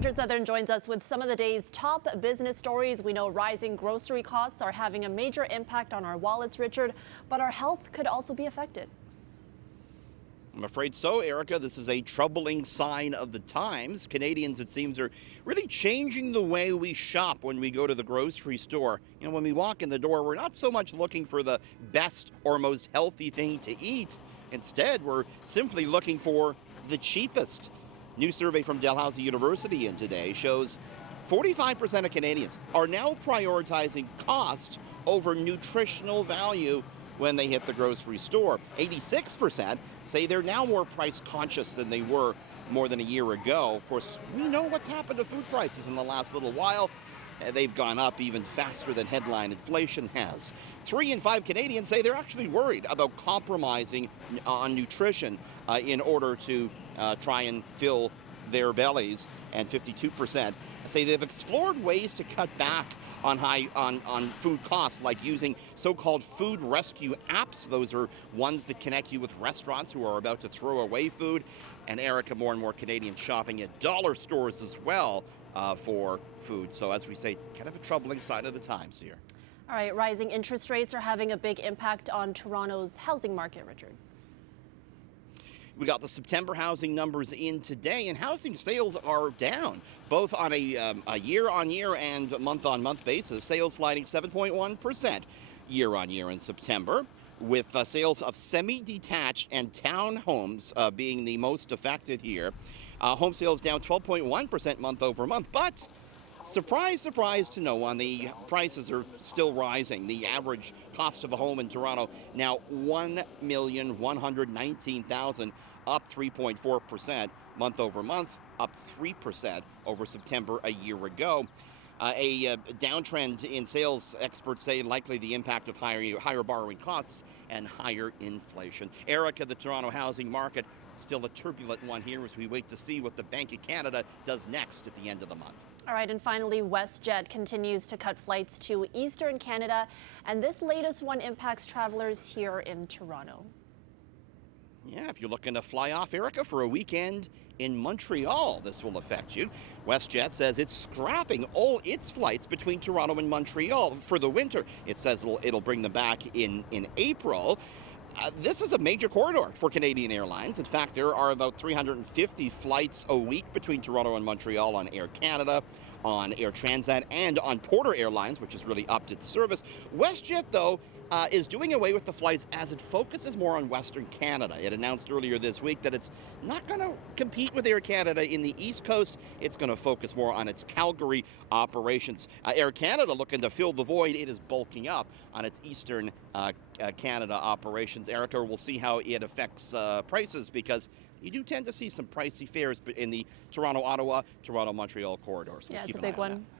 Richard Southern joins us with some of the day's top business stories. We know rising grocery costs are having a major impact on our wallets, Richard, but our health could also be affected. I'm afraid so, Erica. This is a troubling sign of the times. Canadians, it seems, are really changing the way we shop when we go to the grocery store. You know, when we walk in the door, we're not so much looking for the best or most healthy thing to eat. Instead, we're simply looking for the cheapest. New survey from Dalhousie University in today shows 45% of Canadians are now prioritizing cost over nutritional value when they hit the grocery store. 86% say they're now more price conscious than they were more than a year ago. Of course, we know what's happened to food prices in the last little while. They've gone up even faster than headline inflation has. 3 in 5 Canadians say they're actually worried about compromising on nutrition in order to try and fill their bellies, and 52% say they've explored ways to cut back on food costs, like using so-called food rescue apps. Those are ones that connect you with restaurants who are about to throw away food. And Erica, more and more Canadians shopping at dollar stores as well for food. So as we say, kind of a troubling sign of the times here. All right, rising interest rates are having a big impact on Toronto's housing market, Richard. We got the September housing numbers in today, and housing sales are down, both on a year-on-year and month-on-month basis. Sales sliding 7.1% year-on-year in September, with sales of semi-detached and townhomes being the most affected here. Home sales down 12.1% month-over-month, but surprise, surprise to no one, the prices are still rising. The average cost of a home in Toronto now $1,119,000, up 3.4% month over month, up 3% over September a year ago. A downtrend in sales, experts say, likely the impact of higher borrowing costs and higher inflation. Erica, the Toronto housing market, still a turbulent one here as we wait to see what the Bank of Canada does next at the end of the month. All right, and finally, WestJet continues to cut flights to Eastern Canada, and this latest one impacts travelers here in Toronto. Yeah, if you're looking to fly off, Erica, for a weekend in Montreal, this will affect you. WestJet says it's scrapping all its flights between Toronto and Montreal for the winter. It says it'll bring them back in April. This is a major corridor for Canadian Airlines. In fact, there are about 350 flights a week between Toronto and Montreal on Air Canada, on Air Transat, and on Porter Airlines, which has really upped its service. WestJet, though, is doing away with the flights as it focuses more on Western Canada. It announced earlier this week that it's not going to compete with Air Canada in the East Coast. It's going to focus more on its Calgary operations. Air Canada, looking to fill the void, it is bulking up on its Eastern Canada operations. Erica, we'll see how it affects prices, because you do tend to see some pricey fares in the Toronto-Ottawa, Toronto-Montreal corridor. So yeah, keep it's a big one.